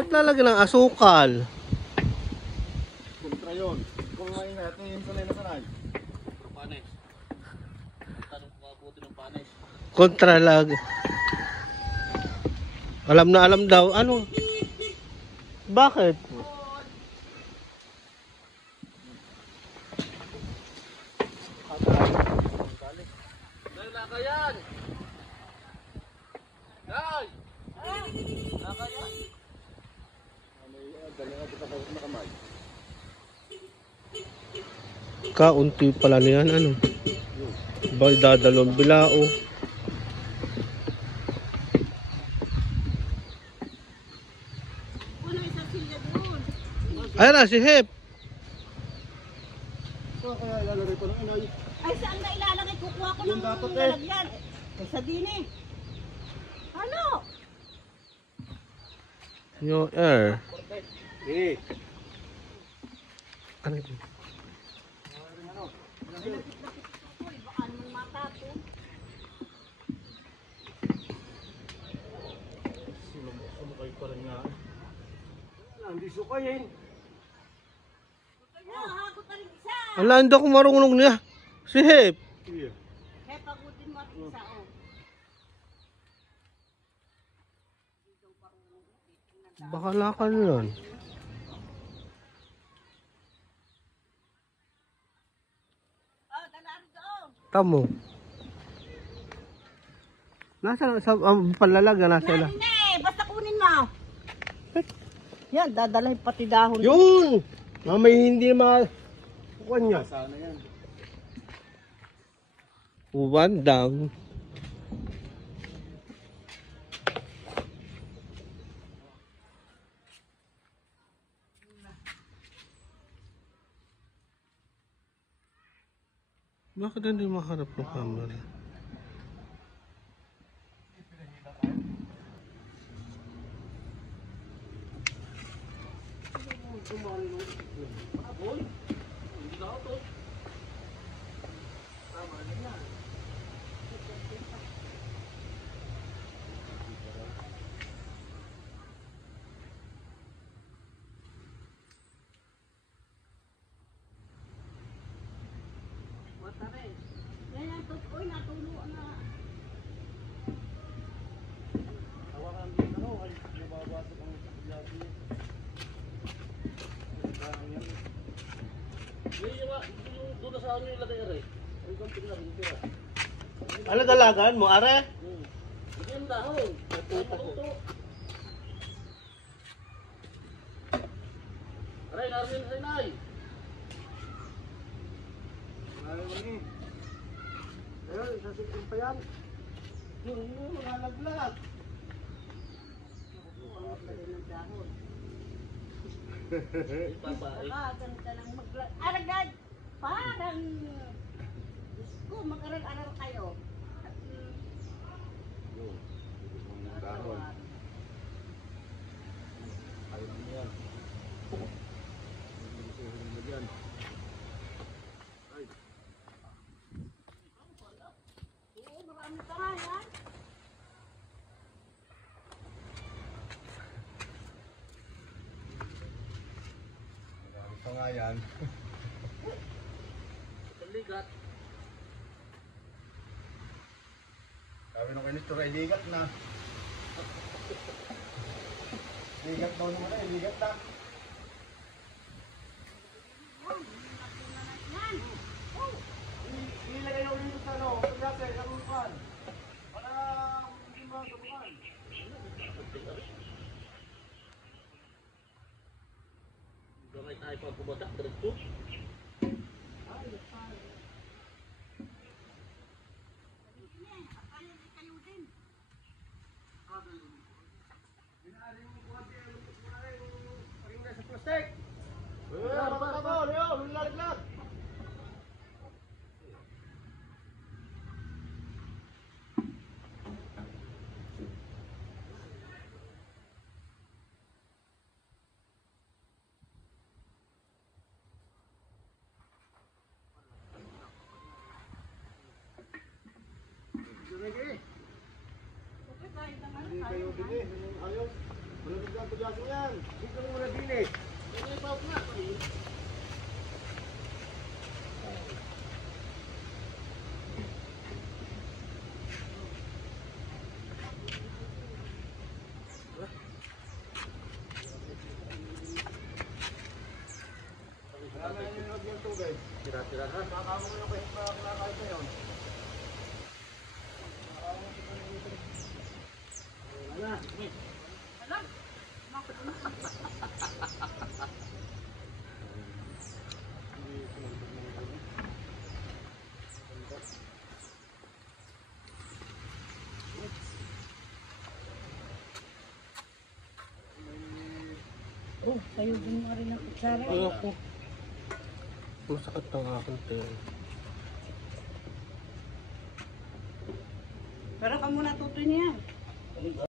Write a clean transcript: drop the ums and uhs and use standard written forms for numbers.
Ba't lalagyan ng asukal? Kontra yun. Kung ngayon natin yung sanay na sanay. Pero panes. Tanong ko mabuti ng panes. Kontralag. Alam na alam daw. Ano? Bakit? Dahil laka yan! Day! Laka yan! Dali nga kita na kamay. Kaunti pala niyan. Ano? Bal dadalong bilao. Ayan na si Hep. So kaya ilalagay ko ng inay. Ay, saan na ilalagay? Kukuha ko Yun ng dapat eh. lalagyan. Ay, sa din eh. Ano? Yung air. Eh. Ano ito? Uy, baka naman matapo. Sumukay pa rin nga. Hindi sukayin. Ano, hagot pa rin isa. Ala, hindi ako marunong niya. Si Hep. Iya. Kaya pagutin mo rin isa, oh. Bakala ka nun. Oh, dalaan doon. Tamo. Nasa sa panlalaga nasa ila. Nanin eh, basta kunin mo. Yan, dadalhin pati dahon. Yun! Mamay hindi kuwan niya. Sana yan. One down. Bakit hindi maharap ng camera? Yan, uy, natulo na. Hawakan din ano, ay nababasok ang sakyati. Yung doon na sa ano yung ilagay aray. Ay, kung tingnan, yung tira. Ano dalagan mo, are? Hindi yung dahon. Tuto. Aray, narin sa inay. Ay, mani. Ayun, isasikin pa yan. Yun, malalaglag. Babae. Ah, ganda ng aragad. Parang, Diyos ko, mag-aral-aral kayo. At, Yun. Dahon. Ayun mo yan. Hindi mo yan. Ay. oo, marami pa nga yan. Marami pa nga yan. Paligat. Sabi nung kinis to kay ligat na. Ligat daw naman eh, ligat na. Yan. Oh, Ilagay yung ulit sa ano, pagkate, karupan. Para hindi magabukan. Gamay tayo pang kumata. Diretso. kayo din. Binari mo po kasi ang lutos mo na rin, paring na sa plastic. Mataka mo, Leo, lulalaglag. Okay, kahit naman Hindi kayo bili, ayos. Wala biglang pagyaso yan. Dito mo muna din eh. May bawag na. Wala na yung nilog yung tubig. Tira-tira ha. Nakakamo mo yung kinakain na yun. Wala. Alam. Oh, kayo din mo rin ang kutsara. Ayoko. Masakit ng aking tayo. Pero ka muna tutoy niya.